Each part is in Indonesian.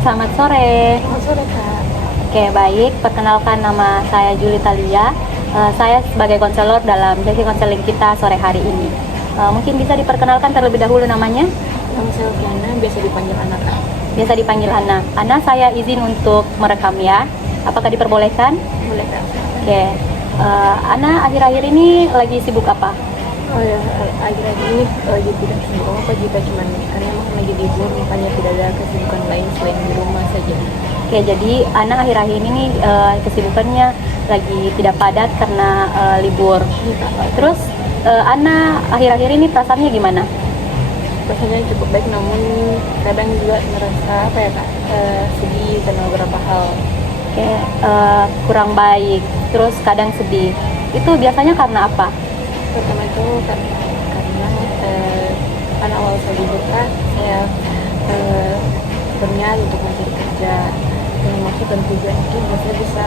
Selamat sore. Selamat sore Kak. Oke, baik. Perkenalkan, nama saya Juli Talia. Saya sebagai konselor dalam sesi konseling kita sore hari ini. Mungkin bisa diperkenalkan terlebih dahulu namanya? Nama saya Okiana, biasa dipanggil Ana Kak. Biasa dipanggil Ana. Ana, saya izin untuk merekam ya. Apakah diperbolehkan? Boleh Kak. Oke. Ana akhir-akhir ini lagi sibuk apa? Oh ya, akhir-akhir ini lagi tidak sibuk apa juga, cuman karena emang lagi libur, makanya tidak ada kesibukan lain selain di rumah saja. Oke, jadi Ana akhir-akhir ini nih, kesibukannya lagi tidak padat karena libur. Terus Ana akhir-akhir ini perasaannya gimana? Rasanya cukup baik, namun kadang juga merasa apa ya Kak, sedih karena beberapa hal. Oke, kurang baik, terus kadang sedih. Itu biasanya karena apa? Pertama itu karena pada awal saya libur Kak, saya berniat untuk mencari kerja dengan maksud dan tujuan itu saya bisa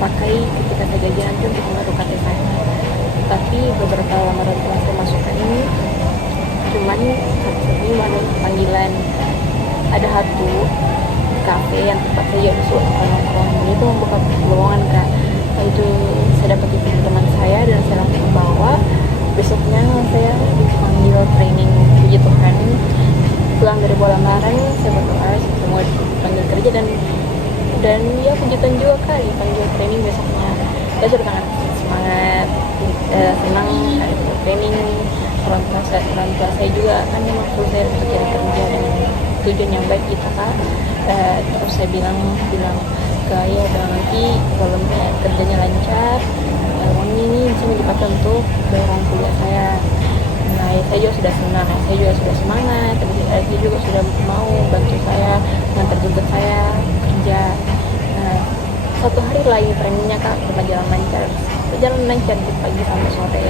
pakai ketika saya gajian nanti untuk membayar UKT saya. Tapi beberapa lamaran telah saya masukkan ini cuman satu-satunya ada panggilan, ada satu kafe yang tempat saya masuk nongkrong itu membuka lowongan Kak. Itu saya dapat dari teman saya dan saya langsung bawa. Besoknya saya dipanggil training, puji Tuhan. Pulang dari bola lamaran saya berdoa semua dipanggil kerja dan ya puji Tuhan juga Kak, dipanggil training besoknya. Saya sudah sangat semangat, senang ada training. Orang tua saya juga kan memang perlu saya untuk cari kerja dengan tujuan yang baik gitu Kak. Terus saya bilang ke ayah, dan nanti kalau kerjanya lancar, uang ini bisa dipakai untuk bayar kuliah saya. Nah, saya juga sudah senang, saya juga sudah semangat, saya juga sudah mau bantu saya, ngantar jemput saya kerja. Nah, satu hari lagi trainingnya Kak, berjalan lancar di pagi sampai sore.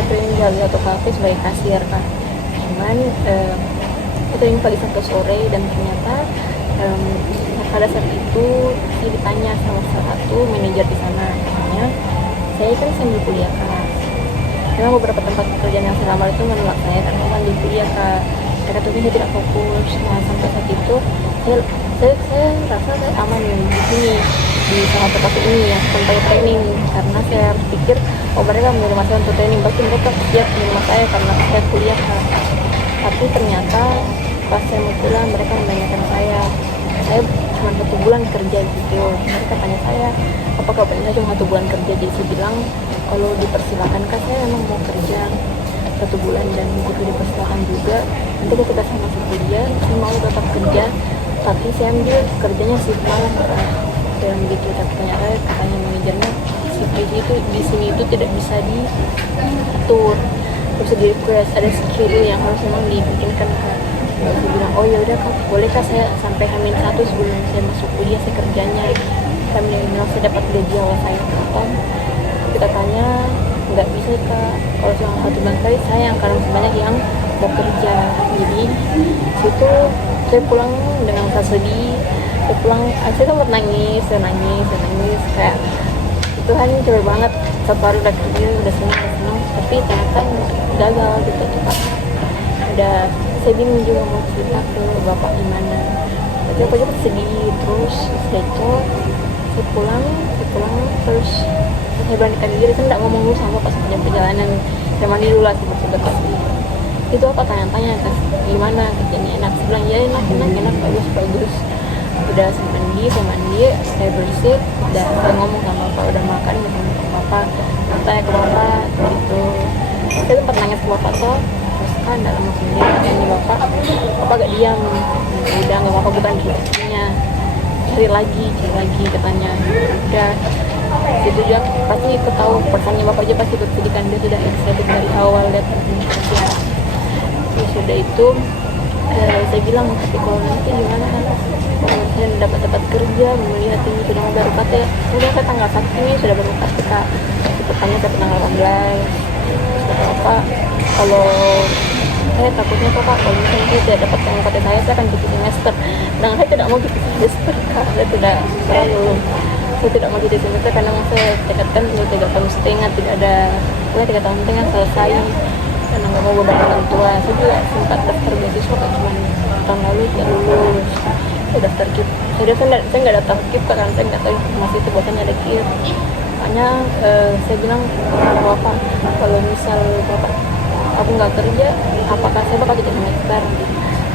Saya training di satu kafe sebagai kasir Kak. Cuman saya training pagi sampai sore dan ternyata pada saat itu saya ditanya sama salah satu manajer di sana, katanya saya kan sambil kuliah Kak. Memang beberapa tempat pekerjaan yang saya lamar itu menolak saya karena sambil kuliah Kak. Saya katanya saya tidak fokus. Nah, sampai saat itu saya rasa saya aman di sini, di salah satu kafe ini yang tempat training, karena saya pikir mereka menerima saya untuk training, pasti mereka siap menerima saya karena saya kuliah Kak. Tapi ternyata pas saya mau pulang mereka menanyakan saya cuma 1 bulan kerja gitu. Mereka tanya saya apakah benar cuma 1 bulan kerja, jadi saya bilang kalau dipersilakan Kak, saya memang mau kerja 1 bulan, dan jika dipersilakan juga nanti kita sama kuliah saya mau tetap kerja, tapi saya ambil kerjanya shift malam dan gitu. Tapi ternyata katanya manajernya shift itu di sini itu tidak bisa diatur, bisa di request, ada schedule yang harus memang dibikinkan Kak. Saya bilang oh ya udah Kak, boleh Kak, saya sampai H-1 sebelum saya masuk kuliah saya kerjanya. Saya bilang saya dapat gaji awal saya berapa. Kita tanya nggak bisa Kak, kalau cuma 1 bulan kali saya yang karena sebanyak yang mau kerja. Jadi situ saya pulang dengan rasa sedih. Saya pulang, saya sempat nangis kayak Tuhan coba banget, 1 hari udah kerja udah senang, tapi ternyata gagal gitu cepat. Saya bingung juga mau cerita ke bapak gimana, tapi aku juga sedih. Terus saya pulang terus saya beranikan diri, saya nggak ngomong dulu sama pas punya perjalanan. Saya mandi dulu lah sebentar. Itu apa, tanya-tanya gimana kerjanya, enak? Saya bilang ya enak, bagus. Udah saya mandi, saya bersih, udah saya ngomong sama bapak, udah makan sama bapak, tanya ke bapak gitu. Saya sempat nangis ke bapak tuh, terus kan dalam sendiri katanya bapak gak diam. Udah nggak apa-apa, bukan rezekinya, cari lagi katanya. Udah itu juga pasti aku tahu pertanyaan bapak aja pasti bersedih kan, dia sudah excited dari awal lihat kerja. Sudah itu saya bilang, tapi kalau nanti gimana kalau saya dapat kerja, melihat ini sudah mau baru kata, udah saya tanggal 1 ini sudah baru kata Kak. Pertanyaan saya tanggal 18. Kata Bapak, kalau saya takutnya kok Kak, kalau misalnya saya tidak dapat tanggal kata saya akan cuti semester. Dan saya tidak mau cuti semester Kak, saya tidak mau cuti semester karena saya tekadkan 3 tahun setengah tidak ada, 3 tahun setengah selesai, karena nggak mau beban orang tua. Saya juga sempat daftar beasiswa Kak, cuman tahun lalu tidak lulus. saya daftar KIP. Saya nggak daftar KIP karena saya nggak tahu informasi itu bahkan ada KIP. Makanya saya bilang ke bapak, kalau misal bapak aku nggak kerja, apakah saya bakal jadi master?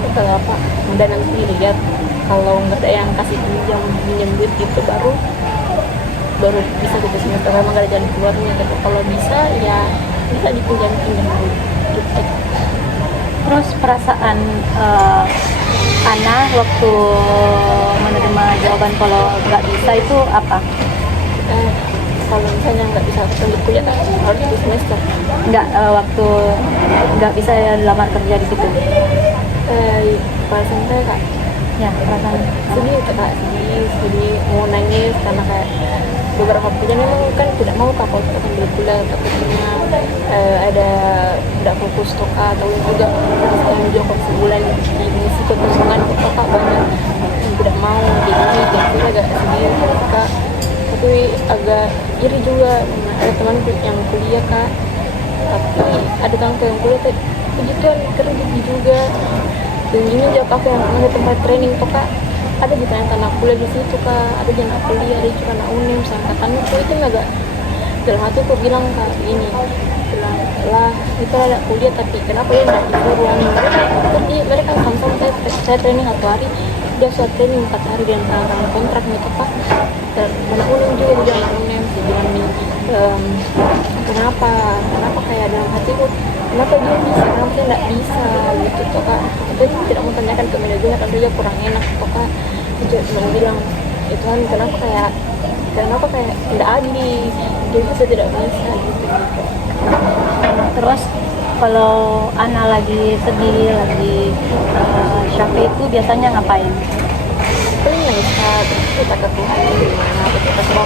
Kata bapak, udah nanti lihat, kalau nggak ada yang kasih pinjam duit gitu baru bisa gitu semester. Memang nggak ada jalan keluarnya. Tapi kalau bisa ya bisa dipinjam duit gitu. Terus perasaan Ana waktu menerima jawaban kalau nggak bisa itu apa? Kalau misalnya nggak bisa lanjut kuliah kan harus di semester. Nggak, waktu nggak bisa lamar kerja di situ. Perasaan saya kak Ya, perasaan sedih tuh kak, sedih mau nangis karena kayak beberapa pekerjaan memang kan tidak mau kak kalau kita sambil kuliah, takutnya ada tidak fokus tuh kak, atau juga misalnya juga sebulan di misi kekosongan kok kak banyak yang tidak mau jadi agak sedih kak. Tapi agak iri juga, ada temanku yang kuliah kak, tapi ada kamu yang kuliah tuh puji Tuhan kerja juga. Dan ini juga aku yang ada tempat training tuh kak, ada juga yang anak kuliah di situ kak, ada yang anak kuliah, ada juga anak unim seangkatan itu agak dalam hati aku bilang kak ini, bilang lah itu ada kuliah tapi kenapa ya nggak disuruh mereka pergi, mereka sama-sama saya training 1 hari, dia sudah training 4 hari dan tanda kontrak gitu kak. Dan anak unim juga dia anak unim, dia bilang nih kenapa kayak dalam hatiku, kenapa dia bisa, kenapa saya nggak bisa gitu tuh kak. Tapi tidak mau tanyakan ke manajernya kan juga kurang enak tuh kak. Dia cuma bilang itu kan kenapa kayak tidak adil, dia bisa tidak bisa gitu. Terus kalau Ana lagi sedih, lagi capek itu biasanya ngapain? Paling nangis kak, terus kita ke Tuhan gimana, terus kita semua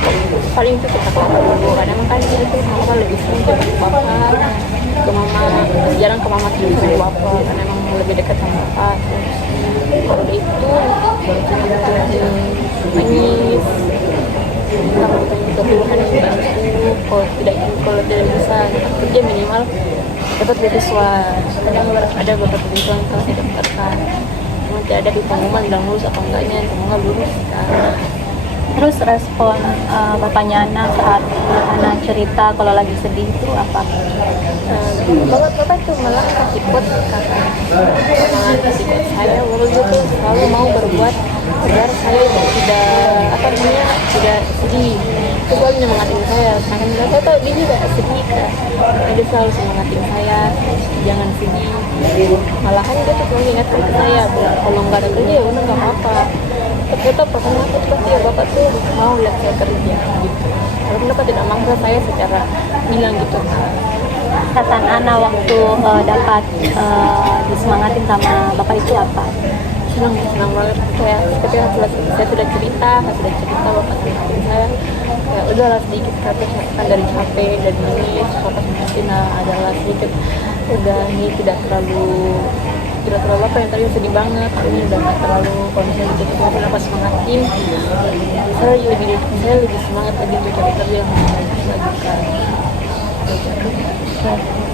paling itu kita ke bapak dulu, karena emang kan itu mama lebih sering ke bapak, ke mama, jarang ke mama terus ke bapak, karena emang lebih dekat sama bapak. Terus kalau udah itu baru kita nangis, kita bertanya ke Tuhan yang bantu, kalau tidak bisa dapat kerja minimal dapat beasiswa. Kadang ada beberapa beasiswa yang telah saya daftarkan, nanti ada di pengumuman bilang lulus atau enggaknya, semoga lulus kan. Terus respon bapaknya Ana saat Ana cerita kalau lagi sedih itu apa? Bapak tuh malah kasih quote kakak, malah kasih quote saya, walau gitu selalu mau berbuat agar saya tidak sedih. Itu selalu nyemangatin saya, makin saya tahu dia juga sedih kak, dia selalu semangatin saya jangan sedih. Malahan dia tuh selalu ingatkan ke saya, kalau nggak ada kerja ya udah nggak apa-apa. Ternyata pertanyaan aku pasti ya bapak tuh mau lihat saya kerja gitu, walaupun bapak tidak mangsa saya secara bilang gitu kak. Perasaan Ana waktu dapat disemangatin sama bapak itu apa? Senang banget, kayak ketika saya sudah cerita bapak semangatin saya, kayak udahlah sedikit kata kan dari capek dan ini bapak semangatin adalah sedikit udah ini tidak terlalu apa yang tadi sedih banget, ini udah nggak terlalu, kalau misalnya gitu kenapa semangatin, saya lebih semangat lagi untuk cari kerja yang bagus lagi kan.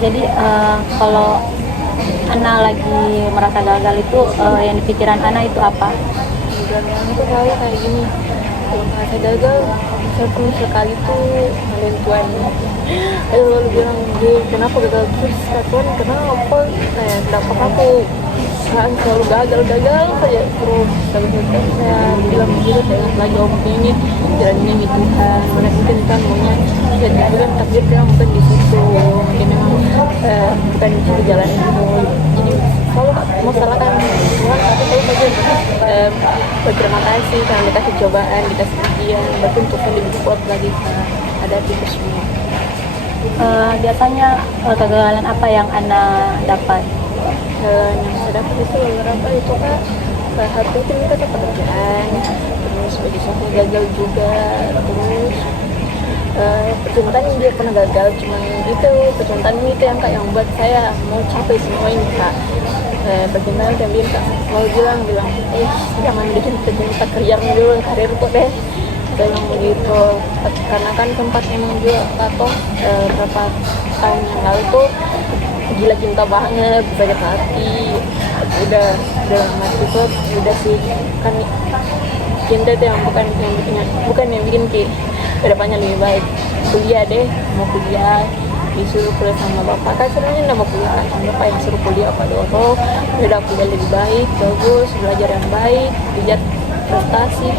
Jadi kalau Ana lagi merasa gagal itu yang di pikiran Ana itu apa? Dan itu selalu kayak gini, kalau merasa gagal saya pernah sekali tuh ngalahin Tuhan, ayo lalu bilang dia kenapa gagal terus Tuhan, kenapa kayak kenapa aku selalu gagal saja terus. Tapi saya bilang begitu, saya ingat lagi ini jalannya di Tuhan, mana mungkin Tuhan maunya saya bilang takdir dia mungkin di situ, mungkin memang bukan di situ jalan itu. Jadi selalu mau salahkan Tuhan, tapi saya saja berterima kasih karena dikasih cobaan, dikasih ujian, berarti untuk saya lebih kuat lagi ada itu semua. Biasanya kegagalan apa yang Ana dapat? Yang saya dapat itu beberapa itu kak, satu itu kita dapat pekerjaan, terus bagi saya gagal juga, terus percintaan dia pernah gagal, cuman itu percintaan itu yang kak yang buat saya mau capai semua ini kak. Percintaan yang bilang kak mau bilang jangan bikin percintaan kerja dulu, karir kok deh, saya bilang begitu, karena kan sempat emang juga atau berapa tahun yang lalu tuh gila cinta banget, sakit hati, udah mati tuh udah sih kan cinta itu yang bukan yang bikin ki kedepannya lebih baik. Kuliah deh, mau kuliah disuruh kuliah sama bapak kan sebenarnya nggak mau kuliah sama bapak yang suruh kuliah apa dulu udah kuliah lebih baik bagus belajar yang baik belajar prestasi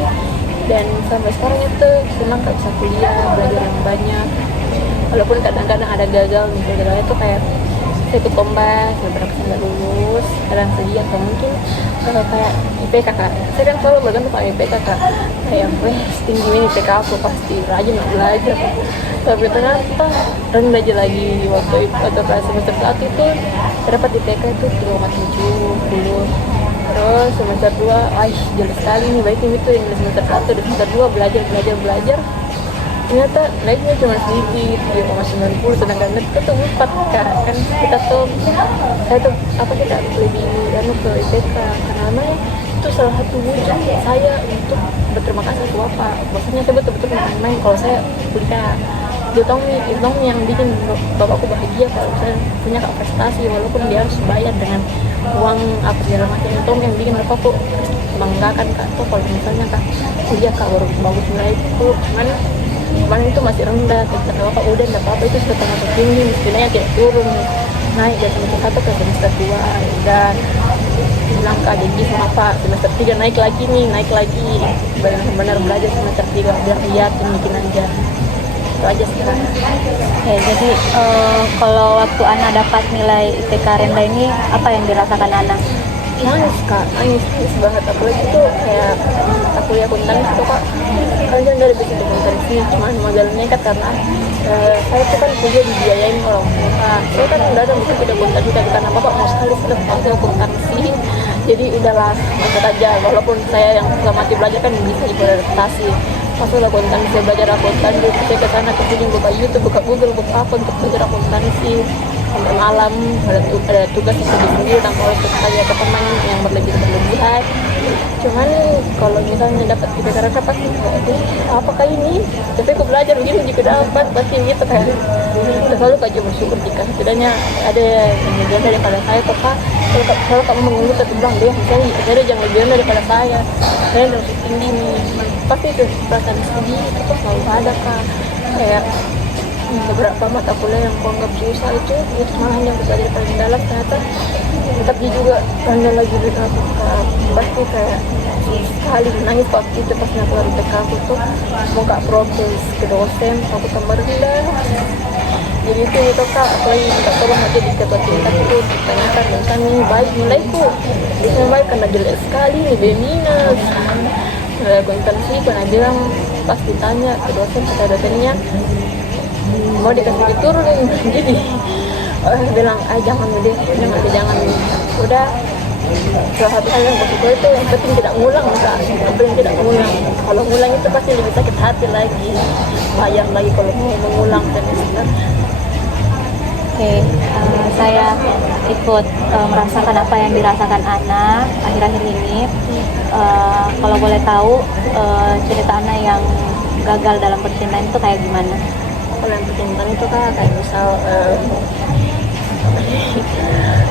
dan sampai sekarang itu senang gak bisa kuliah belajar yang banyak walaupun kadang-kadang ada gagal nih gagalnya itu kayak saya ikut lomba beberapa kali nggak lulus kadang sedih atau mungkin kalau kayak IPK kak saya kan selalu bergantung sama IPK kak kayak tinggi ini IPK aku pasti rajin nggak belajar tapi ternyata rendah aja lagi waktu kelas semester 1 itu terdapat IPK itu 3,70 terus semester 2 jelas sekali nih baik itu yang semester 1 dan semester 2 belajar ternyata naiknya cuma sedikit 3,90 sedangkan itu tuh 4 kak kan kita tuh saya tuh apa kita lebih ke IPK karena namanya itu salah satu wujud saya untuk berterima kasih ke bapak bahwasanya saya betul-betul main kalau saya kuliah itu yang bikin bapakku bahagia kalau saya punya kak prestasi walaupun dia harus bayar dengan uang apa segala macam itu yang bikin bapakku banggakan kak tuh kalau misalnya kak kuliah kak baru bagus nilai itu cuman itu masih rendah kata bapak udah enggak apa-apa itu sudah termasuk tinggi mestinya tidak turun naik dari semester 1 ke semester 2 dan bilang kak janji sama pak semester 3 naik lagi benar-benar belajar semester 3 biar lihat bikin aja itu aja sekarang. Oke, jadi kalau waktu Ana dapat nilai IPK rendah ini apa yang dirasakan Ana? Nangis banget apalagi itu kayak aku lihat akuntan itu kak kalian dari bisa dokumentasi cuman magalnya kan karena saya tuh kan kuliah dibiayain orang tua saya kan udah ada bisa tidak akuntansi tapi karena bapak mau sekali sudah pakai akuntansi jadi udahlah masuk aja walaupun saya yang suka mati belajar kan bisa beradaptasi masuk akuntansi saya belajar akuntansi saya ke sana ke sini buka YouTube buka Google buka apa untuk belajar akuntansi sampai malam ada tugas yang sendiri dan kalau saya ke teman yang berlebihan cuman kalau misalnya dapat IPK rendah pasti apakah ini tapi aku belajar begini juga dapat pasti gitu kan selalu aja bersyukur jika setidaknya ada yang lebih daripada saya papa kalau kamu menunggu tapi bilang deh misalnya ada yang lebih daripada saya harus tinggi nih pasti itu perasaan sedih itu selalu ada kak kayak beberapa mata kuliah yang aku anggap susah itu malah yang bisa dari paling dalam ternyata tapi juga rendah lagi dari aku pasti kayak sekali menangis waktu itu pas aku dari PK aku tuh mau gak protes ke dosen aku tambah rendah jadi itu kak apalagi minta tolong aja di ketua tingkat itu ditanyakan tentang ini baik nilaiku bisa baik karena jelek sekali nih minus akuntansi pernah bilang pas ditanya ke dosen kata dosennya mau dikasih diturunin jadi orang bilang jangan udah salah satu hal yang bersyukur itu yang penting tidak ngulang kak tidak ngulang kalau ngulang itu pasti lebih sakit hati lagi bayang lagi kalau mau mengulang semester. Oke, saya ikut merasakan apa yang dirasakan Ana akhir-akhir ini. Kalau boleh tahu cerita Ana yang gagal dalam percintaan itu kayak gimana? Kalau yang percintaan itu kan kayak misal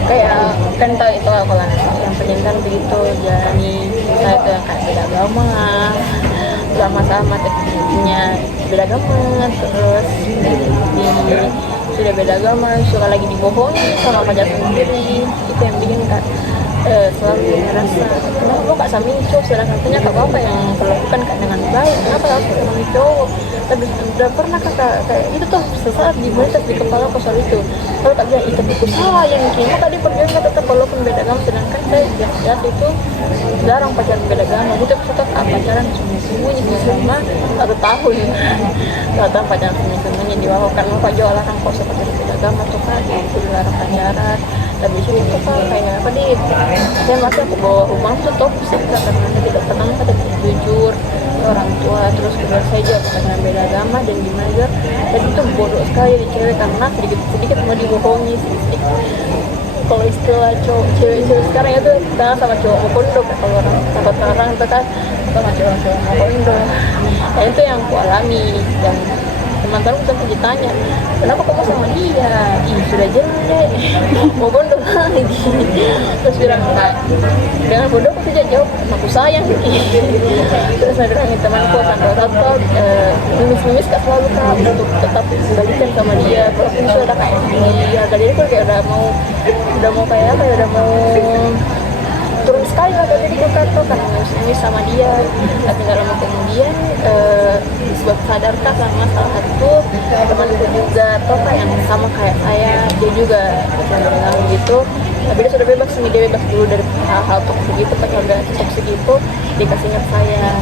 kayak kan tahu itu kalau yang percintaan begitu jalani saya itu yang kayak beda agama sama-sama tekniknya beda agama terus sudah beda agama suka lagi dibohongi sama pacar sendiri itu yang bikin kak selalu merasa kenapa lo kak sama cowok sedangkan punya kak apa yang perlakukan kak dengan baik kenapa harus sama cowok tapi udah pernah kakak kayak itu tuh sesaat dimelintas di kepala aku soal itu kalau kak bilang itu aku sayang kini tadi perjuangan kak tetap walaupun beda agama sedangkan saya jelas itu jarang pacaran beda agama itu tetap pacaran sembunyi selama 1 tahun datang pacaran sembunyi di bawah karena pak jual larang kok pacaran beda agama tuh kak itu dilarang pacaran tapi sini tuh kak kayak apa nih saya masih aku bawa rumah tuh toksik karena saya tidak pernah ada jujur orang tua terus kedua saya juga karena beda agama dan gimana dan itu bodoh sekali di cewek karena sedikit mau dibohongi sedikit kalau istilah cewek sekarang itu kita sama cowok mokondo kalau orang itu kan sama cowok mokondo nah itu yang aku alami dan teman-teman tentu ditanya, kenapa kamu sama dia? Ih, sudah jelek, mau gondol lagi. Terus bilang, enggak, dengan bodoh aku tidak jawab, aku sayang. Terus saya bilang temanku sampai tetap mimis-mimis kak selalu kak untuk tetap balikan sama dia, walaupun sudah kayak di harga diri kayak udah mau kayak apa ya, udah mau turun sekali lah dari kakak tuh karena ini sama dia. Tapi gak lama kemudian sebab sadarkah sama salah satu temanku juga toka yang sama kayak saya, dia juga bilang gitu, tapi dia sudah bebas nih, dia bebas dulu dari hal-hal toksik gitu, pakai udah toksik itu dikasih ingat saya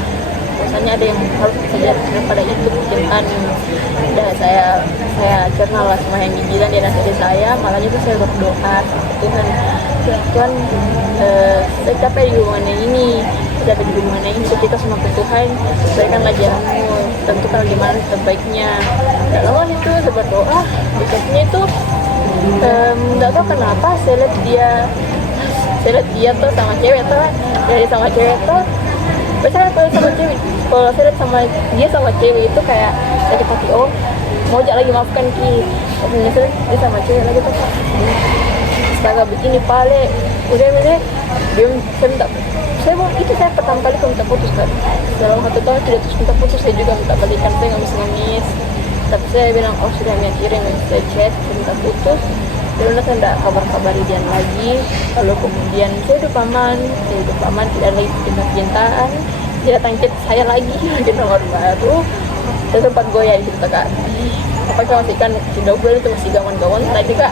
misalnya ada yang harus disejar daripada itu kecintaan. Udah saya cerna lah semua yang dibilang dia nasihat saya, malahnya itu saya berdoa sama Tuhan, Tuhan saya capek di hubungan ini, capek di hubungan ini, ketika sama Tuhan berikanlah jalanmu, tentukan gimana terbaiknya. Gak lama itu saya berdoa, besoknya itu nggak tahu kenapa saya lihat dia tuh sama cewek tuh, dari sama cewek tuh. Biasanya kalau saya lihat sama dia sama cewek itu kayak sakit hati, oh mau lagi maafkan ki, ternyata dia sama cewek lagi tuh kak. Astaga begini pale, udah dia saya mau itu saya pertama kali minta putus kan, dalam 1 tahun tidak terus minta putus, saya juga minta balikan, saya ngemis, tapi saya bilang oh sudah kirim saya chat minta putus. Karena saya tidak kabar-kabari dia lagi. Lalu kemudian saya hidup aman, tidak lagi cinta-cintaan. Dia datang chat saya lagi nomor baru. Saya sempat goyah gitu kak. Apa sih masih kan sudah bulan itu masih gawan-gawan. Tadi kak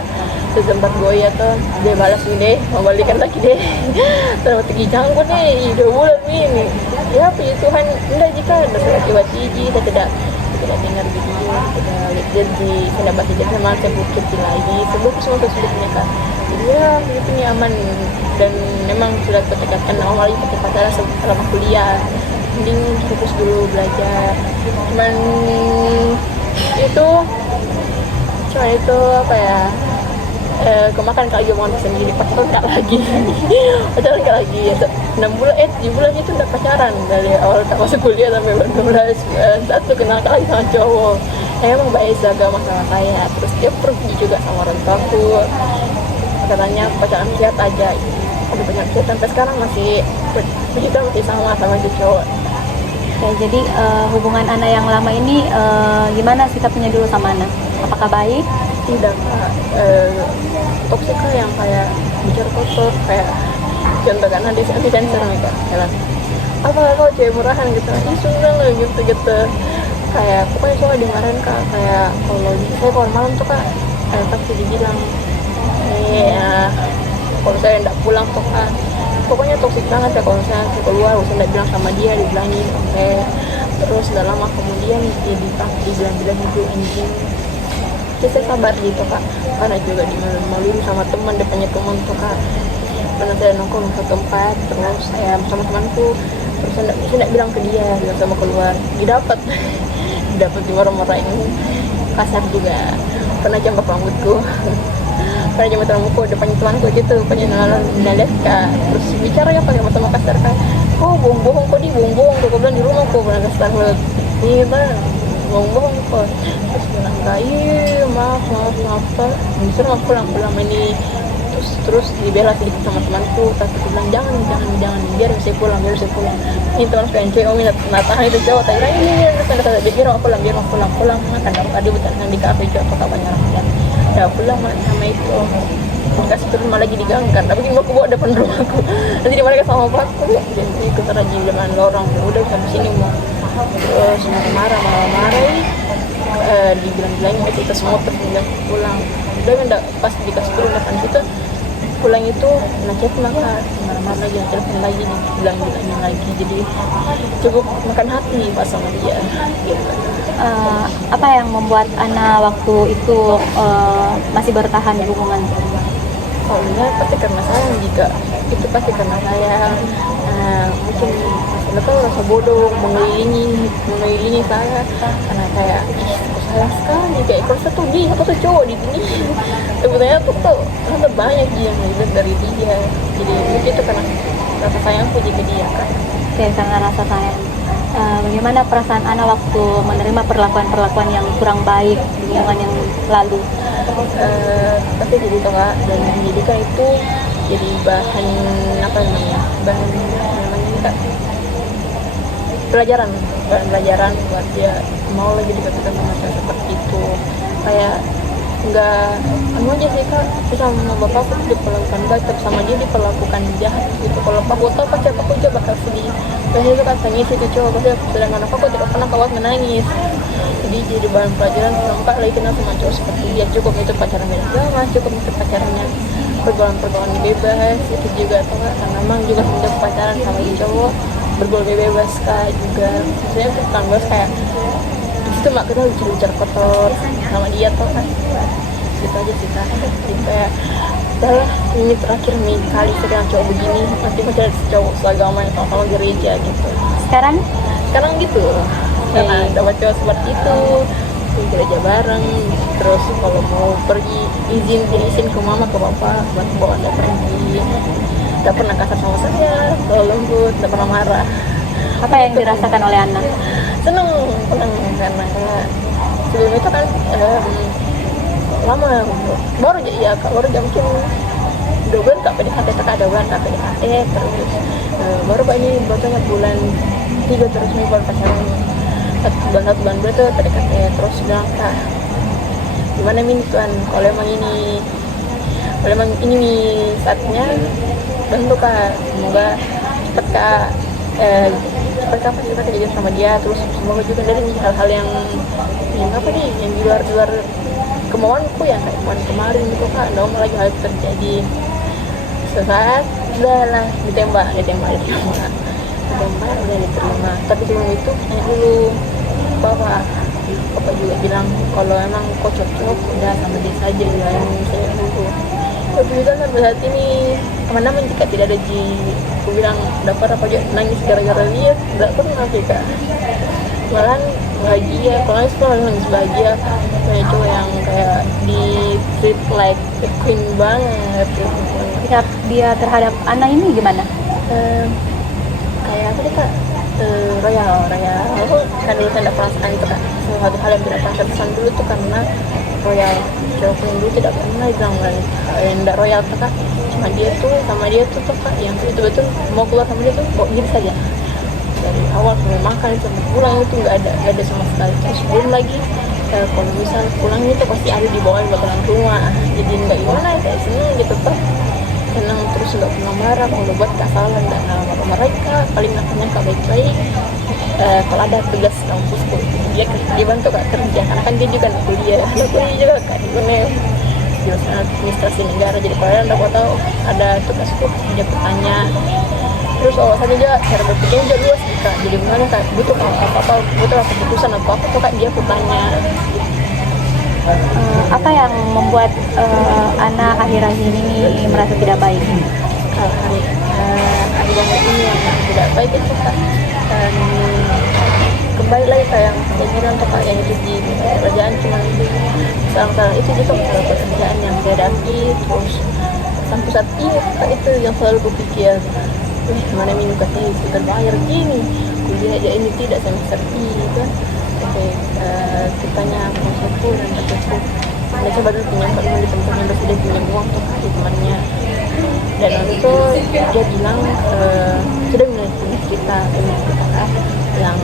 saya sempat goyah tuh. Dia balas deh, mau balikan lagi deh. Terus tinggi canggung nih, 2 bulan ini. Ya puji Tuhan, enggak jika ada tiba tinggi, saya tidak dengar video, tidak lihat jadi saya dapat tidak sama saya bukit lagi sebelum semua sebelumnya kak. Jadi ya itu nyaman dan memang sudah tertekatkan awal lagi pakai pacaran selama kuliah, mending fokus dulu belajar. Cuman itu apa ya, kemakan kali omongan sendiri, pacaran nggak lagi pacaran nggak lagi ya, 6 bulan 7 bulan itu udah pacaran dari awal masuk kuliah sampai 12 satu kenal lagi sama cowok. Emang baik agama sama saya, terus dia pergi juga sama orang tuaku, katanya pacaran sehat aja, udah banyak sehat sampai sekarang masih kita masih sama itu cowok. Oke, jadi hubungan Ana yang lama ini gimana sikapnya dulu sama Ana? Apakah baik? Tidak kak, toksik yang kayak bicara kotor, kayak contoh kan ada sensor nih kak, jalan apa kau cewek murahan gitu, sudah lah gitu kayak pokoknya semua dimarahin kak. Kayak kalau malam tuh kak pasti dibilang kalau saya nggak pulang tuh kak, pokoknya toksik banget ya. Kalau saya keluar usah nggak bilang sama dia, dibilangin oke. Terus udah lama kemudian dia dibilang itu anjing. Saya sabar gitu kak, karena juga dimaluin sama teman, depannya teman tuh kak. Karena saya nongkrong ke tempat, terus saya sama temanku, terus saya nggak bilang ke dia, bilang sama keluar, didapat dimarah-marahin kasar juga. Pernah jambak rambutku depannya temanku gitu, lihat kak, terus bicara ya pakai mata kasar kak, oh bohong kok kok bilang di rumah kok pernah kasar mulut ini bang, bohong kok. Terus bilang kak, iya maaf kak, disuruh aku pulang ini. Terus dibela sedikit sama temanku, tapi aku bilang jangan biar saya pulang. Ini temanku yang cewek minat tahan itu cowok, tapi ini biar aku pulang kan tadi bukan di kafe juga apa kabarnya rakyat. Udah pulang sama itu kasih turun malah lagi diganggar, tapi aku bawa depan rumahku, nanti dia mereka sama bapakku, jadi ikut terjadi dengan lorong. Udah sampai sini mau terus marah dibilang kita semua terus pulang. Udah kan pas dikasih turun depan situ pulang itu chat maka marah lagi, telepon lagi, bilangin lagi, jadi cukup makan hati pas sama dia gitu. Apa yang membuat Ana waktu itu masih bertahan di hubungan? Soalnya pasti karena sayang juga, itu pasti karena sayang. Mungkin mereka rasa bodoh mengelilingi saya, karena kayak sayang sekali, kayak kalau satu cowok di sini sebenarnya tuh sangat banyak yang lebih dari dia, jadi mungkin itu karena rasa sayangku juga dia kan. Oke, karena rasa sayang. bagaimana perasaan Ana waktu menerima perlakuan-perlakuan yang kurang baik di lingkungan yang lalu? Tapi jadi tuh kak, dan pendidikan itu jadi bahan apa namanya, bahan namanya kak, pelajaran, bahan pelajaran buat dia mau lagi dikatakan sama saya seperti itu. Kayak nggak anu aja sih kak, sama bapak aku diperlakukan baik tapi sama dia diperlakukan jahat gitu. Kalau aku tahu pasti aku juga bakal sedih. Biasanya itu katanya si kecil pasti, sedangkan aku tidak pernah kawat menangis. Jadi bahan pelajaran kak lagi kenal sama cowok seperti dia, cukup itu pacaran beda agama, cukup itu pacarannya pergaulan bebas itu juga tuh kak, karena memang juga sejak pacaran sama cowok bergaul bebas kak juga. Maksudnya aku kan bebas kayak itu mak kita lucu-lucu kotor sama dia tuh kan, gitu aja sih kak. Jadi kayak udahlah, ini terakhir nih kali saya dengan cowok begini, nanti pacar cowok seagama yang sama-sama gereja gitu. Sekarang gitu, karena dapat cowok seperti itu ke gereja bareng. Terus kalau mau pergi izin ke mama ke bapak buat bawa anda pergi, nggak pernah kasar sama saya, selalu lembut, nggak pernah marah. apa yang dirasakan oleh Ana? Seneng karena kayak sebelum itu kan lama baru ya kak, baru jam mungkin 2 bulan kak PDKT, kak 2 bulan kak PDKT, terus baru pak ini barunya bulan 3 terus nih baru pacaran 1 bulan tuh PDKT. Terus bilang kak, gimana min tuan, kalau emang ini nih saatnya bantu kak, semoga cepet kak cepet kak kita kejadian sama dia. Terus semoga juga dari hal-hal yang apa nih yang di luar kemauanku ya, kayak kemarin itu kak, nggak mau lagi hal itu terjadi. Sesaat udah lah ditembak udah diterima. Tapi sebelum itu tanya dulu bapak juga bilang kalau emang kok cocok udah sama dia saja ya, yang saya dulu. Tapi juga sampai saat ini aman-aman jika tidak ada aku bilang dapat apa aja nangis gara-gara lihat, nggak pernah sih kak. Malahan bahagia, kalau sekolah nangis bahagia, kayak cowok yang kayak di treat like a queen banget gitu. Sikap dia terhadap Ana ini gimana? Kayak apa deh kak, royal aku kan dulu tidak perasaan itu kak, satu hal yang tidak pernah terpesan dulu tuh karena royal. Cowokku yang dulu tidak pernah bilang yang tidak royal tuh kak, cuma dia tuh sama dia tuh kak yang betul-betul mau keluar sama dia tuh kok gitu saja dari awal sampai makan sampai pulang itu nggak ada sama sekali. Terus belum lagi kalau misal pulang itu pasti ada dibawain bakalan rumah, jadi nggak gimana kayak seneng gitu tuh, senang. Terus nggak pernah marah kalau buat kesalahan, nggak marah mereka, paling nakanya kak baik-baik. Kalau ada tugas kampus tuh dia bantu kak kerja, karena kan dia juga anak kuliah juga kak di UNEF jurusan administrasi negara. Jadi kalau anda mau tahu ada tugas tuh dia bertanya. Terus wawasannya juga cara berpikirnya juga luas kak, jadi misalnya kak butuh apa butuh keputusan atau apa tuh kak dia bertanya. Apa yang membuat Ana akhir-akhir ini merasa tidak baik? Kalau hari ini yang tidak baik itu kak, kembali lagi kayak yang saya bilang tuh kak, yang itu di pekerjaan cuma sekarang itu juga masalah pekerjaan yang saya hadapi. Terus sampai saat ini kak itu yang selalu berpikir, gimana minum katanya itu terbayar gini kuliah aja ini tidak semester ini kan. Oke, kitanya konsepku dan pacarku udah coba dulu pinjam kalau di tempat yang sudah pinjam uang tuh di temannya, dan lalu tuh dia bilang sudah mulai cerita yang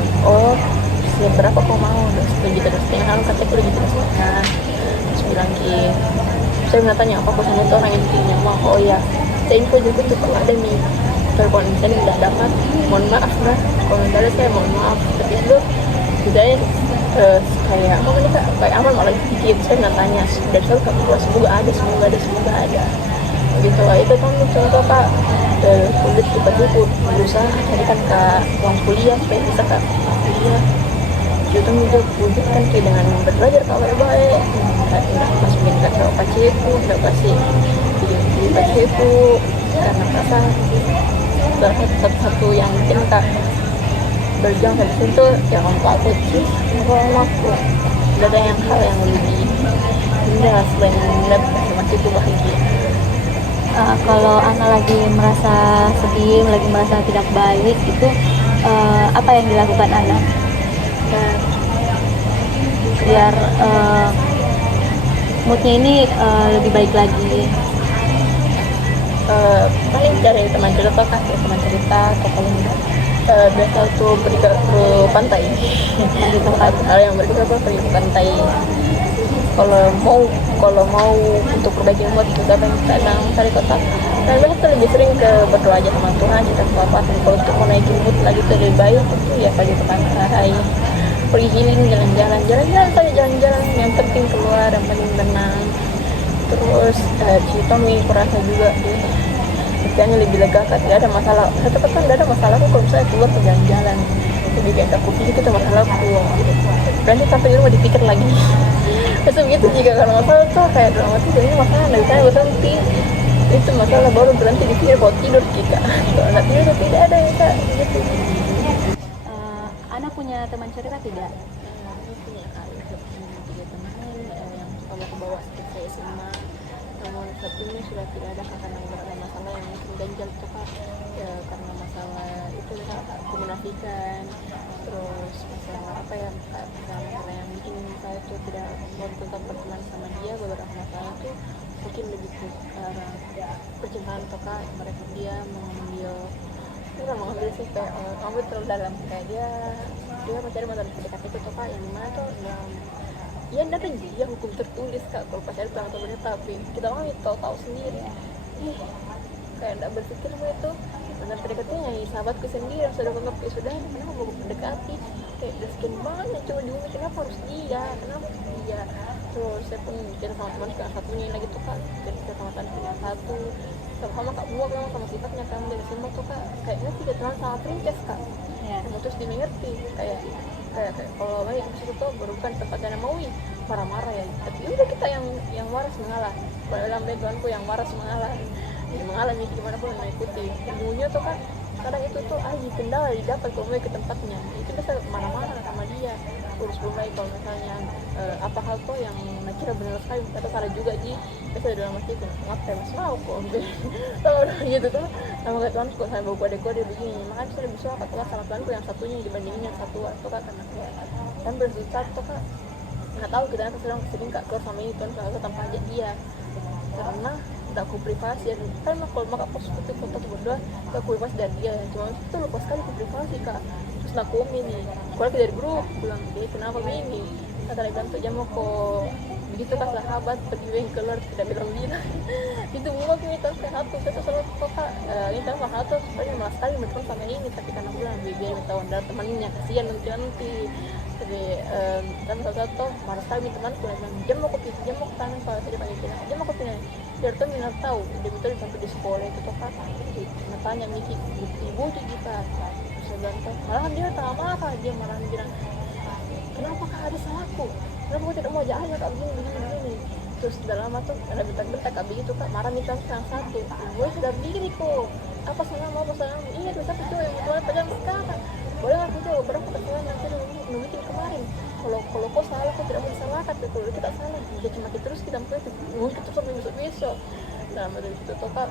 berapa kau mau, udah 1,5 juta, lalu katanya udah 1,5 juta. Terus bilang saya tanya apa kosannya itu orang yang pinjam uang. Oh ya, saya info juga tuh kalau ada nih, kalau misalnya tidak dapat mohon maaf lah, kalau misalnya saya mohon maaf. Tapi itu budaya kayak apa nih kak, kayak aman malah dikit. Saya nggak tanya dari selalu kak keluar, semoga ada gitu lah. Itu kan contoh kak, kulit tiba-tiba berusaha carikan kak uang kuliah supaya bisa kak kuliah. Kita juga wujudkan kayak dengan belajar kalau baik, nggak masukin ke cowok pacipu, nggak kasih di pacipu, karena rasa satu yang mungkin kak berjuang dari situ ya orang tua aku sih, orang aku udah ada hal yang lebih indah selain melihat masih itu bahagia. Kalau Ana lagi merasa sedih, lagi merasa tidak baik itu apa yang dilakukan Ana Dan biar moodnya ini lebih baik lagi? paling dari teman cerita kak, dari teman cerita atau paling enggak biasa tuh pergi ke pantai. Pergi ke pantai. Hal yang berikutnya apa, pergi ke pantai. Kalau mau untuk perbaiki mood kita kadang cari kota, dan biasa tuh lebih sering ke berdoa aja sama Tuhan kita apa. Kalau untuk mau naikin mood lagi tuh lebih baik itu ya pergi ke pantai, pergi healing, jalan-jalan saja, jalan-jalan, yang penting keluar, yang penting tenang. Terus si Tommy kurasa juga deh pikirannya lebih lega kan, tidak ada masalah. Saya tetap kan tidak ada masalah kalau saya keluar ke jalan-jalan, jadi kayak aku pikir itu masalahku, berarti sampai di rumah dipikir lagi. Terus begitu juga kalau masalah tuh kayak dalam hati ini masalah dari saya berhenti, itu masalah baru berhenti dipikir kalau tidur kita. Kalau nggak tidur tidak ada yang kak gitu. Ana punya teman cerita tidak? Ini punya tiga teman yang suka aku bawa ke SMA, namun saat ini sudah tidak ada karena beberapa masalah yang mungkin ganjal tuh kak, ya, karena masalah itu kak komunikasikan, terus masalah apa ya kak, masalah yang bikin saya tuh tidak mau tetap berteman sama dia. Beberapa masalah itu mungkin lebih ke arah percintaan tuh kak, mereka dia mengambil bukan mengambil sih kayak ambil terlalu dalam, kayak dia mencari mantan PDKT itu tuh kak, yang dimana tuh ya tidak ada ya hukum tertulis kak kalau pacaran sama temennya, tapi kita mau tahu sendiri. Kayak tidak berpikir bahwa itu mantan PDKT-nya sahabatku sendiri yang sudah menganggap ya sudah, kenapa mau mendekati, kayak udah sekian banyak coba diumumkan, kenapa harus dia. Terus saya pun bicara sama teman yang satunya lagi tuh kak, cerita sama teman yang satu sama kak buah memang sama sifatnya kan dari semua tuh kak, kayaknya tidak teman sama princess kak. Terus dimengerti kayak kalau baik itu tuh bukan tempat dana maui marah-marah ya, tapi udah kita yang waras mengalah. Kalau dalam backgroundku yang waras mengalah, mengalami gimana pun mengikuti ilmunya tuh kan. Kadang itu tuh kendala didapat kalau mau ke tempatnya itu bisa marah-marah sama dia. Terus mulai kalau misalnya apa hal tuh yang kira benar sekali kata salah juga ji, biasa dalam hati itu ngapain mas mau kok kalau gitu tuh sama kayak tuanku saya bawa kode-kode begini, makanya saya lebih suka kata sama tuanku yang satunya dibandingin yang satu tuh kak, karena kayak kan bersusah tuh kak, nggak tahu kita sering kak keluar sama ini tuan kalau tanpa aja dia, karena udah aku privasi ya kan. Kalau maka pas foto berdua aku privasi dari dia, cuma itu lupa sekali aku privasi kak. Terus aku nih keluar dari grup bilang dia kenapa ini, kata dia bilang tuh jamu kok begitu kak sahabat pergi keluar tidak bilang itu bunga kita kayak satu kita selalu kak ini kan mahal tuh sebenarnya malas sekali berteman sama ini, tapi karena bilang biar tahu dari temannya kasihan nanti jadi kan satu marah sekali temanku bilang jam mau kopi jam mau tangan kalau saya dipanggil kira jam mau kopi biar tuh minat tahu dia betul sampai di sekolah itu tuh kak, tanya Miki ibu tuh kita saya bilang tuh malahan dia tengah marah, dia malahan bilang kenapa kak ada salahku, kenapa aku tidak mau jalan kak begini. Terus sudah lama tuh ada bentak-bentak kak begitu kak, marah minta yang satu, gue sudah diri kok apa salahmu iya tuh satu cowok yang mau pegang sekarang boleh aku jawab berapa kesalahan nanti bikin kemarin, kalau kau salah kau tidak mau disalahkan, tapi kalau kita salah dia cuma terus kita mungkin kita sampai besok. Nah dari situ tuh kak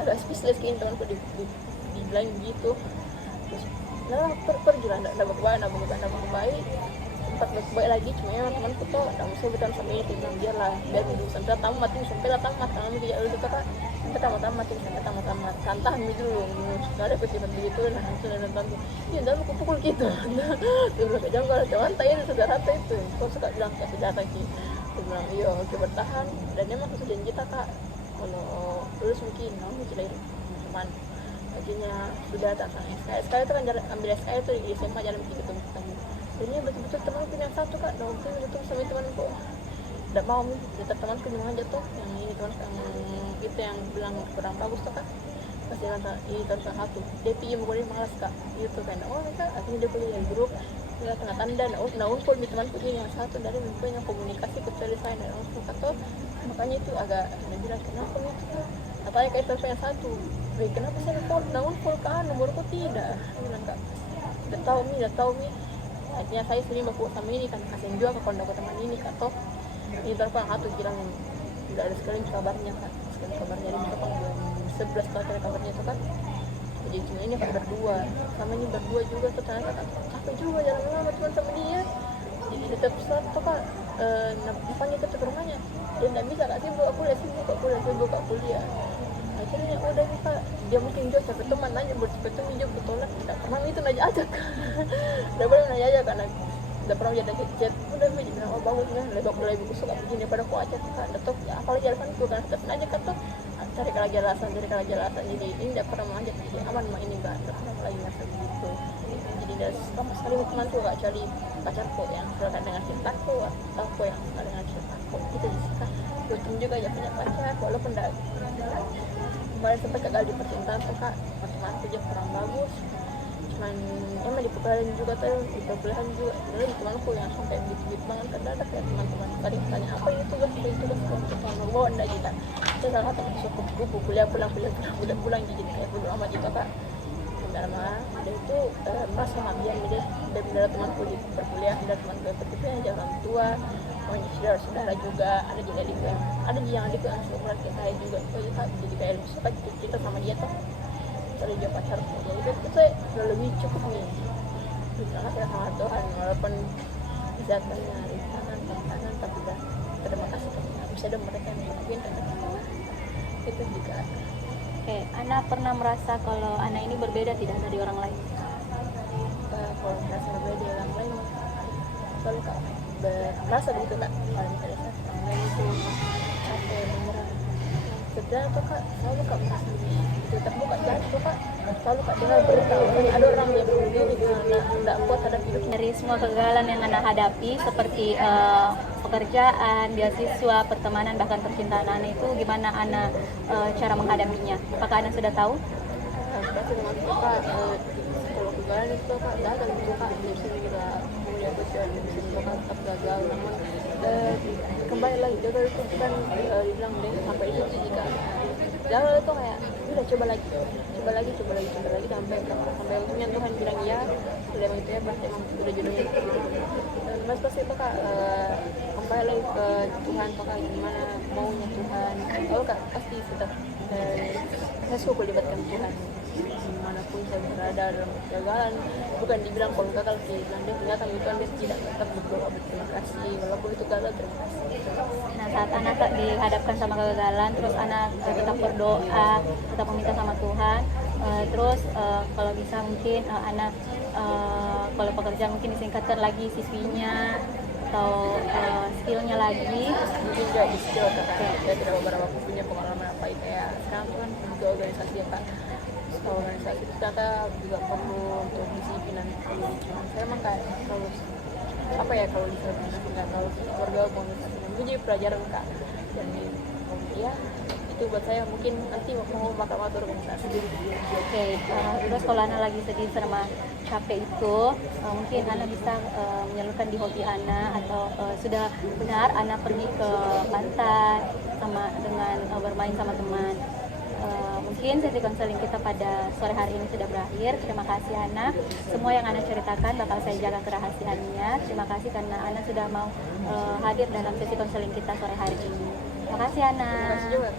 agak speechless kayaknya temanku dibilang begitu. Terus nah pergi lah nggak baik sempat baik lagi, cuma memang temanku tuh nggak mesti bertahan sama ini, bilang biarlah biar dulu sampai tamat kamu tidak dulu kak sampai tamat kantah dulu nggak ada kesibukan begitu. Nah sudah nonton iya dalam pukul gitu tuh udah kejam kalau teman tanya itu saudara itu kau suka bilang kayak saudara sih, dia bilang iya oke bertahan, dan emang aku janji kita kak kalau lulus mungkin kamu tidak teman akhirnya sudah datang SK itu kan ambil SK itu di SMA jalan begitu teman. Ini betul-betul temanku yang satu kak, dan waktu itu sama temanku tidak mau tetap temanku yang aja tuh yang ini teman yang itu yang bilang kurang bagus tuh kak, pas dia nonton ini tahun satu dia pinjam gue malas kak gitu kan, oh kak akhirnya dia kuliah di grup dia tengah tanda naun pun di temanku ini yang satu dari yang komunikasi kecuali saya dan langsung kata makanya itu agak dia bilang kenapa itu kak, katanya kayak telepon yang satu, kenapa saya naun pun kan nomorku tidak, dia bilang kak udah tahu nih akhirnya saya sering baku sama ini kan kasihan juga ke kondak teman ini kak toh ini telepon satu bilang tidak ada sekali kabarnya kak, sekali kabarnya ini kapan 11 kali kabarnya itu kan jadi cuma ini kan berdua, sama ini berdua juga tuh ternyata kan capek juga jalan lama cuma sama dia. Jadi setiap saat tuh kak panggil ke rumahnya, dia nggak bisa kak sibuk kak kuliah. Akhirnya udah nih kak, dia mungkin juga capek teman nanya buat capek teman juga betulnya tidak pernah itu nanya aja kan. Udah boleh nanya aja karena udah pernah jadi chat udah dia bilang oh bagus nih lebih suka begini pada aku aja kan datuk ya apalagi jalan itu kan tetap aja kan tuh cari jelasan jadi ini tidak pernah mengajak jadi aman mah ini enggak ada lagi ngerasa begitu. Jadi dari sama sekali teman tuh gak cari pacarku yang suka dengan cintaku atau aku yang suka dengan cintaku itu suka rutin juga ya punya pacar walaupun tidak kemarin sempat gagal di percintaan tuh kak temanku juga kurang bagus cuman emang di perkuliahan juga tuh di perkuliahan juga sebenarnya temanku yang sampai begitu banget kadang-kadang kayak teman-teman tadi tanya apa itu guys kalau teman bawa enggak kita itu salah satu masuk buku kuliah pulang jadi kayak bodo amat gitu kak lama dia itu merasa mabian dia benar temanku di perkuliahan dan temanku yang perkuliahan aja orang tua punya saudara juga ada juga adik yang seumuran kayak saya juga jadi kayak lebih suka cerita sama dia tuh kalau dia pacarku jadi itu saya udah lebih cukup nih sangat ya sama Tuhan walaupun bisa tantangan tapi udah terima kasih bisa ada mereka yang mungkin itu juga. Oke, Ana pernah merasa kalau Ana ini berbeda tidak dari orang lain? Kalau merasa berbeda dari orang lain selalu kak merasa begitu kak kalau misalnya orang lain itu capek menyerah sebenarnya tuh kak selalu kak merasa itu terbuka jalan tuh kak selalu kak dengar berita ada orang yang bunuh diri karena tidak kuat hadap hidup. Dari semua kegagalan yang Ana hadapi seperti pekerjaan, beasiswa, pertemanan, bahkan percintaan Ana itu gimana Ana cara menghadapinya? Apakah Ana sudah tahu? Pasti teman kak kalau kegagalan itu kak gagal gitu kak bisa juga kuliah kecil bisa kak tetap gagal namun kembali lagi gagal itu kan dibilang deh sampai itu jika gagal itu kayak udah coba lagi sampai untungnya Tuhan bilang ya udah emang itu ya berarti emang udah jodohnya dan mas pasti itu kak kembali lagi ke Tuhan tuh kak gimana maunya Tuhan kalau kak pasti tetap saya suka libatkan Tuhan dimanapun saya berada dalam kegagalan bukan dibilang kalau gagal dibilang dia ternyata Tuhan dia tidak tetap berdoa berterima kasih walaupun itu gagal terima kasih. Nah saat anak dihadapkan sama kegagalan terus anak tetap berdoa tetap meminta sama Tuhan terus kalau bisa mungkin anak kalau pekerja mungkin disingkatkan lagi CV-nya atau skillnya lagi mungkin juga di skill karena saya tidak beberapa punya pengalaman apa itu ya sekarang tuh kan juga organisasi ya kak organisasi itu ternyata juga perlu untuk disiplinan cuman saya emang kayak kalau apa ya kalau disiplinan nggak kalau keluarga organisasi itu jadi pelajaran kak dan ya itu buat saya mungkin nanti mau makan organisasi. Oke, terus kalau Ana lagi sedih sama capek itu mungkin Ana bisa menyalurkan di hobi Ana atau sudah benar Ana pergi ke pantai sama dengan bermain sama teman. Mungkin sesi konseling kita pada sore hari ini sudah berakhir. Terima kasih Ana. Semua yang Ana ceritakan bakal saya jaga kerahasiaannya. Terima kasih karena Ana sudah mau hadir dalam sesi konseling kita sore hari ini. Terima kasih Ana. Terima kasih juga.